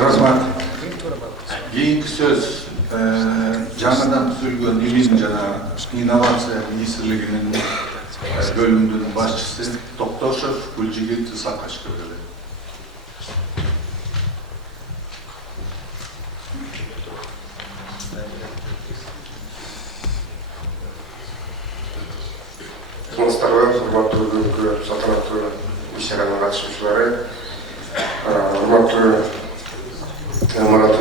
Rahmat. Keyingi söz жаңадан түзілген Илин жана инновация министрлигинин бөлүмүнүн башчысы Токтошев Гүлжигит Исакашқа берет. Урматтуу бүгүнкү салтанаттуу иш-чаранын катышуучулары, урматтуу Марат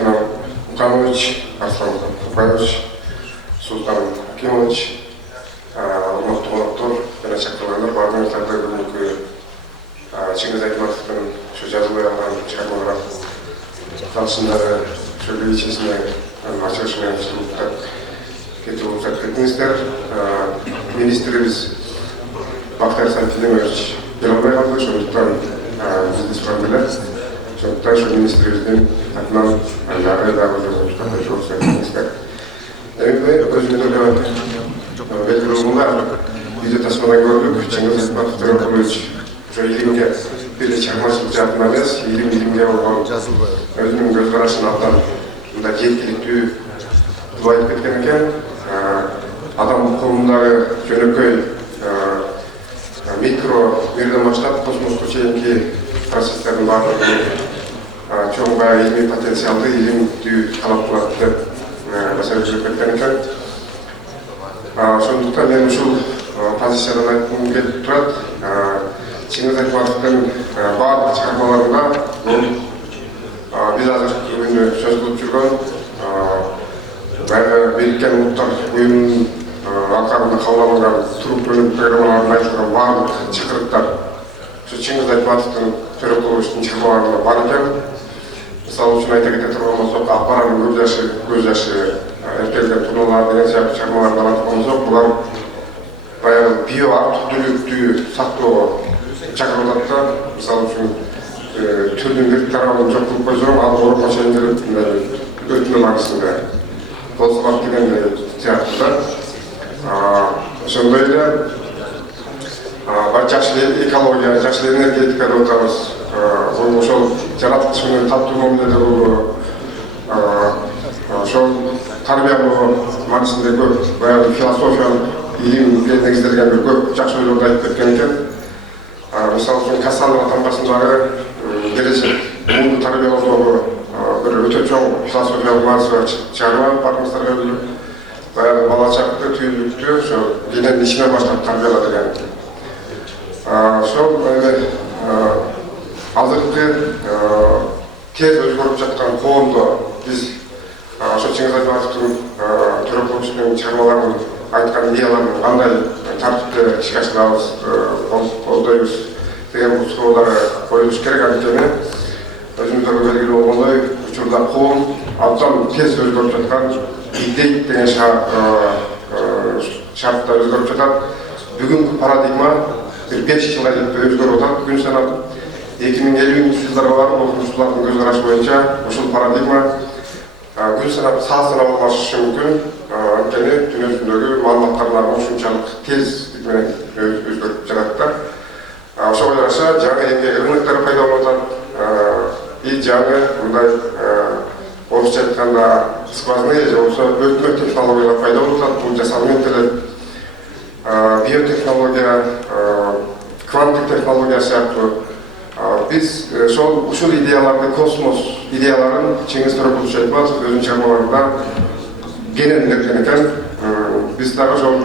Муканович, Арслан Купаевич, Султан Акимович, урматтуу коноктор жана чакырылгандар, баарыңыздарга бүгүнкү Чыңгыз Айтматовдун ушу жазылып алган чыгармалар катышындагы ошол ичесине ачылыш менен кетип уруксат кеттиңиздер. Министрибиз Бактар Сантилемович келбей калды, ошондуктан бизди сурап эле. Ошондуктан ошол министрибиздин атынан дагы уруксат кеттиңиздер. Эми өзүңүздөр белгилүү болгондой, видео тасмадан көрдүк. Чыңгыз Айтматов Төрөкулович ошо илимге бир чыгармачылык жаатынан эмес, илимге болгон өзүнүн көз карашын абдан мындай жеткиликтүү деп айтып кеткен экен. Адам укумундагы жөнөкөй микро мирден баштап космоско чейинки процесстердин баардыгы чоң баягы илимий потенциалды, илимдүү талап кылат деп басып кеткен экен. Ошондуктан мен ушул позициядан айткым келип турат. Чыңгыз Айтматовдун баардык чыгармаларында биз азыркы күндө сөз кылып жүргөн Бириккен Улуттар Уюмунун алкагында кабыл алынган туруктуу программаларында айтылган баардык чакырыктар ушу Чыңгыз Айтматовдун Төрөкуловичтин чыгармаларында бар экен. Мисалы үчүн айта кете турган болсок, Апаранын көз жашы, эртелген турналар деген сыяктуу чыгармаларды алып болсок, булар баягы био ар түрдүүлүктү сактоого чакырылат да. Мисалы үчүн түрдүн бир тарабын жок кылып койсоң, ал орунга чейин келип өтүнө маңызында болсолар деген сыяктуу. Ошондой эле жакшы экология, жакшы энергетика деп атабыз. Ошол жараткыч менен таптуу мамиледе болуу, ошол тарбиялоо маанисинде баягы философиялык илимге негизделген бир көп жакшы ойлорду айтып кеткен экен. Мисалы үчүн Кассанова таңбасындагы келечек муунду тарбиялоодогу бир өтө чоң философиялык мааниси бар чыгарма барыңыздарга белгилүү. Баягы бала чакты түйүндүктү ошо дененин ичине баштап тарбияла деген. Ошол азыркы тез өзгөрүп жаткан коомдо биз ошо Чыңгыз Айтматовдун Төрөкуловичтин чыгармаларын айткан идеяларын кандай тартипте ишке ашырабыз, колдойбуз деген суроолор коюлуш керек. Анткени өзүңүздөргө белгилүү болгондой, учурда коом абдан тез өзгөрүп жаткан, идей деген шартта өзгөрүп жатат. Бүгүнкү парадигма бир 5 жылга жетпей өзгөрүп атат. Күн санап 2050-жылдарга барып окумуштуулардын көз карашы боюнча ушул парадигма күн санап саасына алмашышы мүмкүн. Анткени дүнү жүзүндөгү маалыматтардын ушунчалык тездик менен өзгөрүп жатат да. Ошого жараша жаңы эмгек рыноктор пайда болуп атат. И жаңы мындай орусча айтканда сквозные же болсо өтмө технологиялар пайда болуп атат. Бул жасалма интеллект, биотехнология, кванттык технология сыяктуу биз ушул идеяларды, космос идеяларын Чыңгыз Төрөкулович Айтматов өзүнүн чыгармаларында кенен иликтеген экен. Биз дагы ошол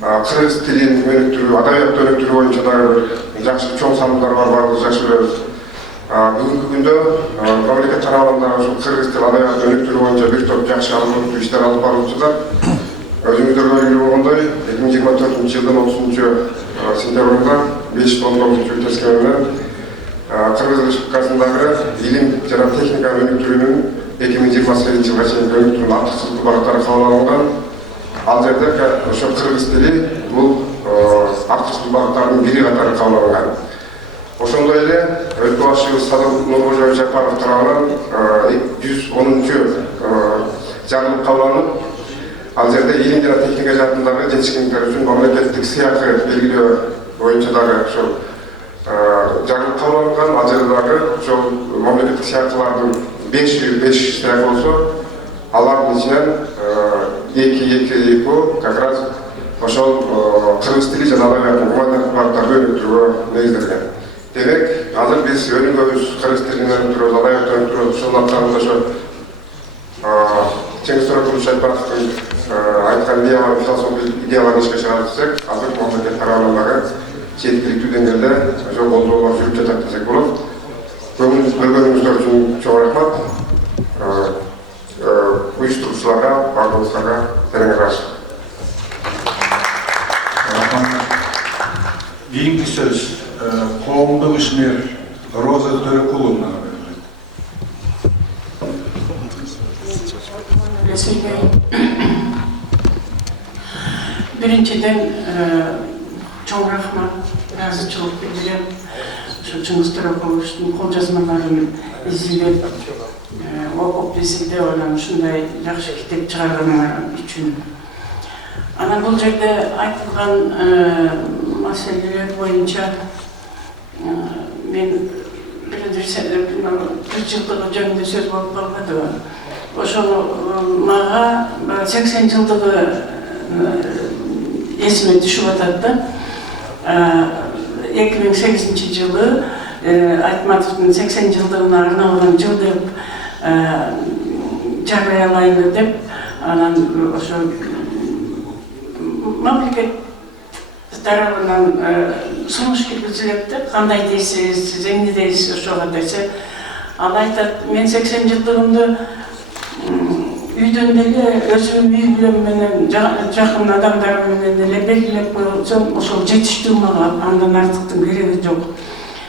кыргыз тилин өнүктүрүү, адабиятты өнүктүрүү боюнча дагы бир жакшы чоң салымдар бар, баардыгыбыз жакшы билебиз. Бүгүнкү күндө мамлекет тарабынан ушул кыргыз тил адабиятты өнүктүрүү боюнча бир топ жакшы алымдуу иштер алып барылып жатат. Өзүңүздөргө белгилүү болгондой, 2024-жылдын 30-сентябрында 5-19 менен Кыргыз Республикасындагы илим жана техника өнүктүрүүнүн 2028-жылга чейин өнүктүрүүнүн артыкчылыктуу багыттары кабыл алынган. Ал жерде ошо кыргыз тили бул артыкчылыктуу багыттардын бири катары кабыл алынган. Ошондой эле өлкө башчыбыз Садыр Нуркожоевич Жапаров тарабынан 110-чу жарлык кабыл алынып, ал жерде илим жана техника жаатындагы жетишкендиктер үчүн мамлекеттик сыйакы белгилөө боюнча дагы ошол жарлык кабыл алынган. Ал жерде дагы ошол мамлекеттик сыйакылардын 5 штраф болсо, алардын ичинен 2 как раз ошол кыргыз тили жана адабияттын гуманитардык багыттарды өнүктүрүүгө негизделген. Демек, азыр биз өнүгөбүз, кыргыз тилин өнүктүрөбүз, адабиятты өнүктүрөбүз. Ошол акчаны ошо Чеңгиз Торопулович Айтбаевдин айткан философиялык идеяларын ишке чыгарсак, азыр мамлекет тарабынан жеткиликтүү деңгээлде ошол колдоолор жүрүп жатат десек болот. Көңүлүңүз бөлгөнүңүздөр үчүн чоң рахмат. Уюштуруучуларга, бардыгыңыздарга терең рахмат. Keyingi söz Коомдук ишмер Роза Төрөкуловна берилет. Биринчиден чоң рахмат, ыраазычылык билдирем. Чыңгыз Төрөкуловичтин кол жазмаларын изилдеп, окуп изилдеп анан ушундай жакшы китеп чыгарганыңар үчүн. Анан бул жерде айтылган маселелер боюнча мен бир жылдыгы жөнүндө сөз болуп калбадыбы. Ошол мага 80 жылдыгы эсиме түшүп атат да. 2008 жылы Айтматовдун 80 жылдыгына арналган жыл деп жарыялайлы деп, анан ошо мамлекет тарабынан сунуш киргизилет деп, кандай дейсиз, эмне дейсиз ошого десе, ал айтат, мен 80 жылдыгымды үйдөн деле өзүмдүн үй бүлөм менен, жакын адамдарым менен деле белгилеп койсом, ошол жетиштүү мага, андан артыктын кереги жок.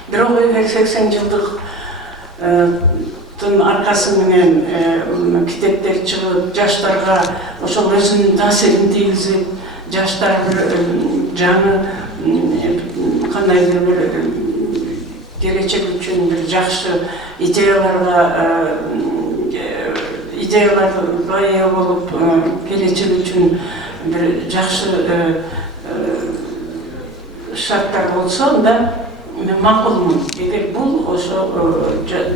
Бирок эгер 80 жылдыктын аркасы менен китептер чыгып, жаштарга ошол өзүнүн таасирин тийгизип, жаштар жаңы кандайдыр бир келечек үчүн бир жакшы идеяларга ээ болуп, келечек үчүн бир жакшы шарттар болсо, анда мен макулмун. Эгер бул ошо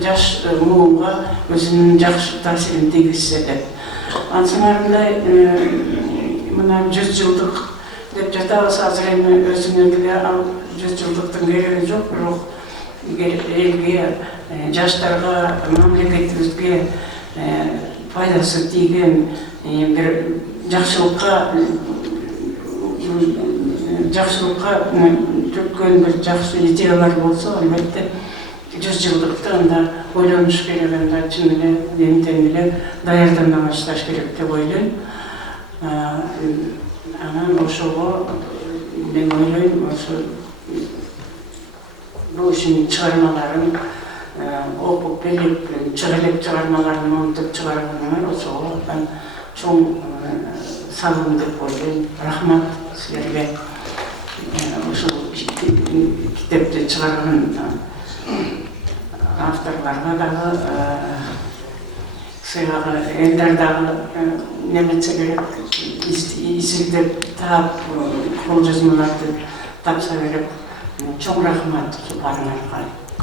жаш муунга өзүнүн жакшы таасирин тийгизсе деп. Ансынарындай мына 100 жылдык деп жатабыз, азыр эми өзүнө деле ал 100 жылдыктын кереги жок, бирок элге, жаштарга, мамлекетибизге пайдасы тийген бир жакшылыкка түрткөн бир жакшы идеялар болсо, албетте 100 жылдыкты анда ойлонуш керек, анда чын эле эмтен эле даярдана башташ керек деп ойлойм. Анан ошого мен ойлойм, ошо бул ишин чыгармаларын окуп билип, чыгылып чыгармаларын монтоп чыгарганыңар ошого чоң салым деп ойлойм. Рахмат силерге. Ошол китепти чыгарган авторларга дагы, сыйгагы элдер дагы неметсе керек, изилдеп таап, кол жазмаларды тапса керек. Чоң рахмат баарыңарга.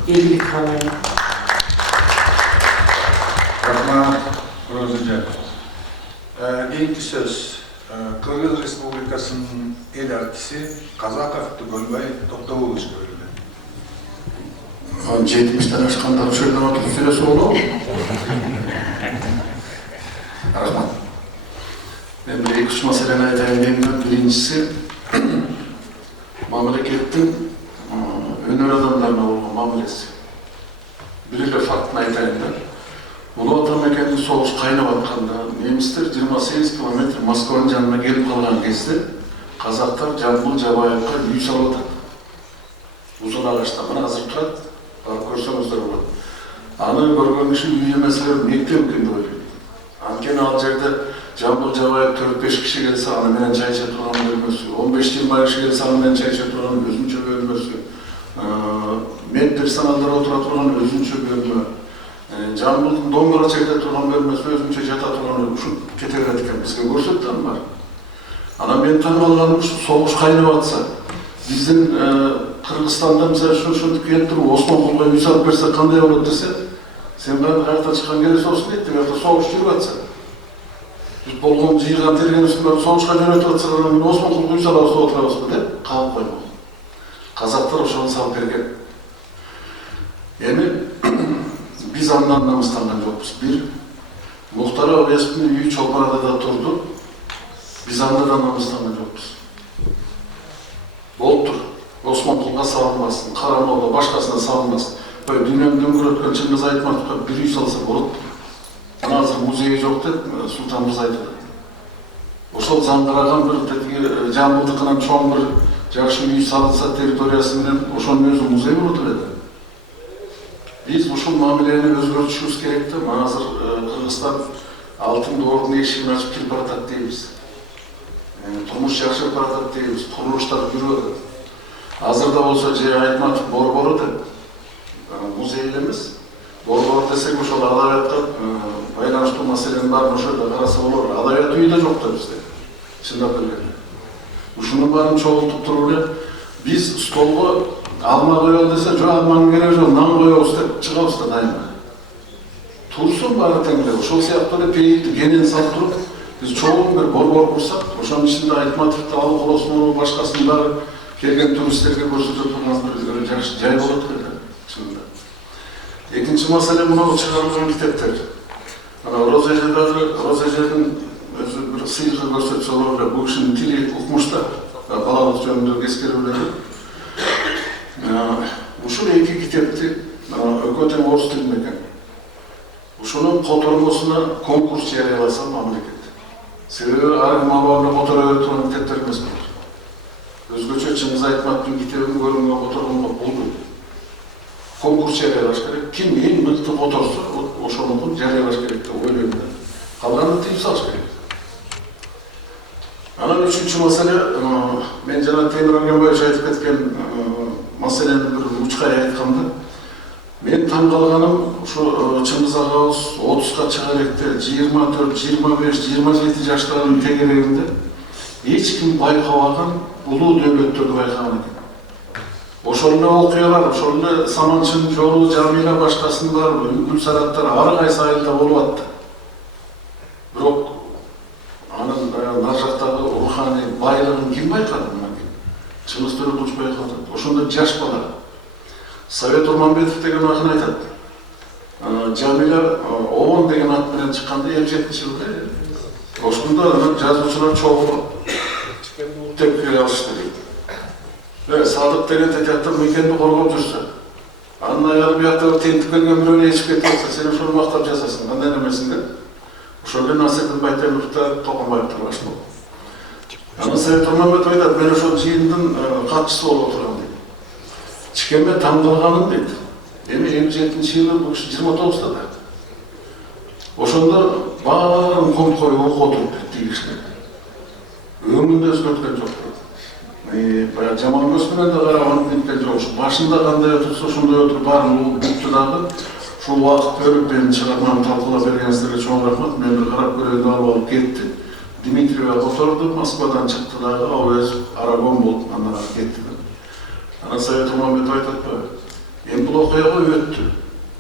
Ийгилик каалайм. Рахмат, Роза. Keyingi söz Kırgız Respublikası'nın el artisti Kazakov Tugolbay Toktoguluş verildi. 70'ten aşkanlar şöyle oturup süresi oldu. Rahmat. Ben bir iki meseleni aytayım. Birincisi, mamleketin önür adamlarına olan mamlesi. Biriyle farkını aytayımlar. Ulu Vatan Mekanı soğuş kaynap atқанда, немістер 28 kilometre Moskovanın janına gelip қалған кезде, қазақтар Жамбыл Жабаевқа үй салып атат. Uzun ağaçta, мына азыр тұрат, барып көрсеңіздер болады. Аны көрген киши үй емеслер мектеп екен деп ойлойт. Анткени ал жерде Жамбыл Жабаев 4-5 киши келсе, аны менен чай іше турган бөлмөсү, 15-20 киши келсе, аны менен чай іше турган өзүнчө бөлмөсү, мен персоналдар отура турган өзүнчө бөлмө, Жамбылдын Доңгора жерде турган бөлмөсү өзүнчө жата турган ушул кетерет экен, бизге көрсөттү бар. Анан мен таң калганым ушу согуш кайнап атса, биздин Кыргызстанда мисалы ушинтип келип туруп Осмонкулга үй салып берсе кандай болот десе, Sen karta çıkan gelirse olsun ettim, ya soğuş жүріп atsa. Biz bolğon jıygan tergen üstünde soğuşka jönötüp atsa, Osman Kul Uysal ağızda oturabız mı dep, kalıp koymak. Kazaklar ошону салып берген. Эми биз андан намыстанган жокпуз. Бир, Мухтар Абаевдин үйү Чолпон Адада турду. Биз андан намыстанган жокпуз. Болуптур. Осмон Кулга салынбасын, Карамолго башкасына салынбасын. Дүйнөнү дөңгөрөткөн Чыңгыз Айтматовго бир үй салса болот. Азыр музейи жок деп Султан Мырза айтты. Ошол заңгыраган бир Жамбылдыкынан чоң бир жакшы үй салынса территориясы менен ошонун өзү музей болот эле. Биз ушул мамилени өзгөртүшүбүз керек да. Азыр Кыргызстан алтын доорунун эшигин ачып кирип баратат дейбиз. Турмуш жакшырып баратат дейбиз. Курулуштар жүрүп атат. Азырда болсо же Айтматов борбору деп музей эмес. Борбор десек ошол адабиятка байланыштуу маселенин баарын ошол жерде караса болор. Адабият үйү да жок да бизде. Чындап келгенде. Ушунун баарын чогултуп туруп эле биз столго алма коелу десе, жок алманын кереги жок, нан коебуз деп чыгабыз да дайыма. Турсун баары теңдеп, ошол сыяктуу эле пейилди кенен салып туруп, биз чоң бир борбор курсак, ошонун ичинде Айтматовду алып Колосмонду башкасын баары келген туристтерге көрсөтүп турган бир жакшы жай болот эле чынында. Экинчи маселе мына чыгарылган китептер. Роза эжердин өзү бир сыйгы көрсөтсө болот эле. Бул кишинин тили укмушта, балалык жөнүндөгү эскерүүлөрү. Ушул эки китепти өкмөт орус тилинде экен. Ушунун котормосуна конкурс жарыяласа мамлекет. Себеби ар ким албагында которо берип турган китептер эмес булар. Өзгөчө Чыңгыз Айтматовдун китебин көргөнгө которгонго болбойт. Конкурс жарыялаш керек. Ким эң мыкты которсо, ошону жарыялаш керек деп ойлойм да. Калганын тыйып салыш керек. Анан үчүнчү маселе, мен жана Темир Агенбаевич айтып кеткен маселени бир учкай айтканда, мен таң калганым ушу Чыңгыз агабыз 30га чыга электе 24, 25, 27 жаштардын тегерегинде эч ким байкабаган улуу дөөлөттөрдү байкаган экен. Ошол эле окуялар, ошол эле Саманчынын жолу, Жамила башкасын бар, Гүлсараттар ар кайсы айылда болуп атты. Бирок анын нар жактагы руханий байлыгын ким байкады мынакей? Чыңгыз Төлөкулович байкады. Ошондо жаш бала. Совет Урманбетов деген акын айтат. Жамила Обон деген ат менен чыкканда 57-жылда. Ошондо жазуучулар чогуу тепкиге алышты дейт. Садык деген тетяктар мекенди коргоп жүрсө, анын аягы биякта тентип келген бирөөнү ичип кетип атса, сен ошону мактап жасайсың, кандай немесиң деп. Ошол эле Насырдын Байтемиров да Токонбаевдин баш болду. Анан Совет Урманбетов айтат, мен ошол жыйындын катчысы болуп отурам дейт. Чикеме таң калганым дейт. Эми 57-жылы бул киши 29-да да. Ошондо баарын конт коюп окуп отуруп дейт киши. Өмүндө өзгөрткөн жок. Баягы жаман көз менен да караган неткен жок. Башында кандай отурса ошондой отуруп баарын бүттү дагы. Ушул убакыт көрүп менин чыгармамды талкуулап бергениңиздерге чоң рахмат. Мен бир карап көрөйүн алып кетти. Дмитриева которду, Москвадан чыкты дагы, ал өзү арагон болуп андан ары кетти. Анан Совет Урманбетов айтат, эми бул окуяга өттү.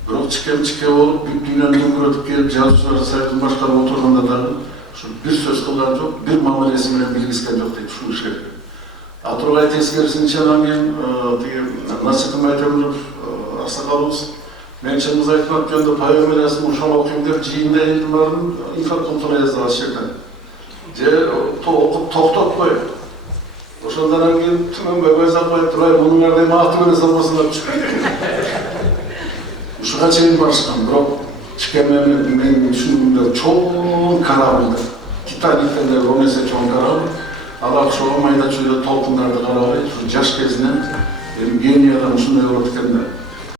Бирок чике болуп, бүт дүйнөнү дөңгөрөтүп келип, жазуучулар советин башкарып отурганда дагы бир сөз кылган жок, бир мамилеси менен билгизген жок дейт ушул кишиге. Атургай тескерисинче анан кийин Насырдын Байтемиров аксакалыбыз мен Чыңгыз Айтматов жөнүндө поэмиясын ошол окуйм деп жыйында элдин баарын инфракультура жазды ал жерден. Же окуп токтотпой. Ошондон кийин түмөнбөй байзап коюп турай, мунун ардайым аты менен салбасыңар ушуга чейин барышкан, бирок чикеме менин түшүнүгүмдө чоң корабль, Титаниктен да 10 эсе чоң корабль. Ала ошого майда чүйдө толкундарды карабай, жаш кезинен гений адам ушундай болот экен да.